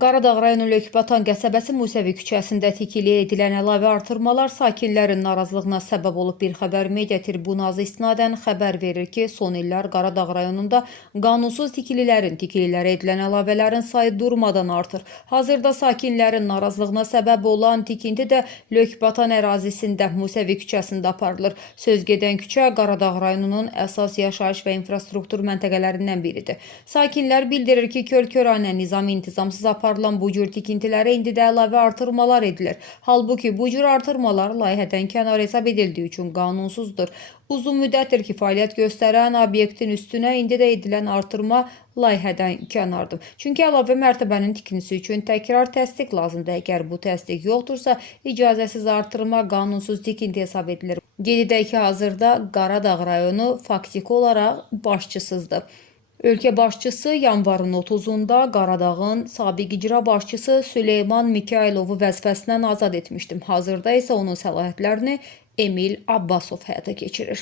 Qaradağ rayonu Lökbatan qəsəbəsi Musəvi küçəsində tikiliyə edilən əlavə artırmalar sakinlərin narazılığına səbəb olub. Bir xəbər media tribunası istinadən xəbər verir ki, son illər Qaradağ rayonunda qanunsuz tikililərə edilən əlavələrin sayı durmadan artır. Hazırda sakinlərin narazılığına səbəb olan tikinti də Lökbatan ərazisində Musəvi küçəsində aparılır. Söz gedən küçə Qaradağ rayonunun əsas yaşayış və infrastruktur məntəqələrindən biridir. Sakinlər bildirir ki, kör-köranə nizam-intizamsız aparılan bu cür tikintilərə indi də əlavə artırmalar edilir. Halbuki bu cür artırmalar layihədən kənar hesab edildiyi üçün qanunsuzdur. Uzun müddətdir ki, fəaliyyət göstərən obyektin üstünə indi də edilən artırma layihədən kənardır. Çünki əlavə mərtəbənin tikintisi üçün təkrar təsdiq lazımdır. Əgər bu təsdiq yoxdursa, icazəsiz artırma qanunsuz tikinti hesab edilir. Qeyd edək ki, hazırda Qaradağ rayonu faktiki olaraq başçısızdır. Ölkə başçısı yanvarın 30-da Qaradağın sabiq icra başçısı Süleyman Mikayılovu vəzifəsindən azad etmişdim. Hazırda isə onun səlahiyyətlərini Emil Abbasov həyata keçirir.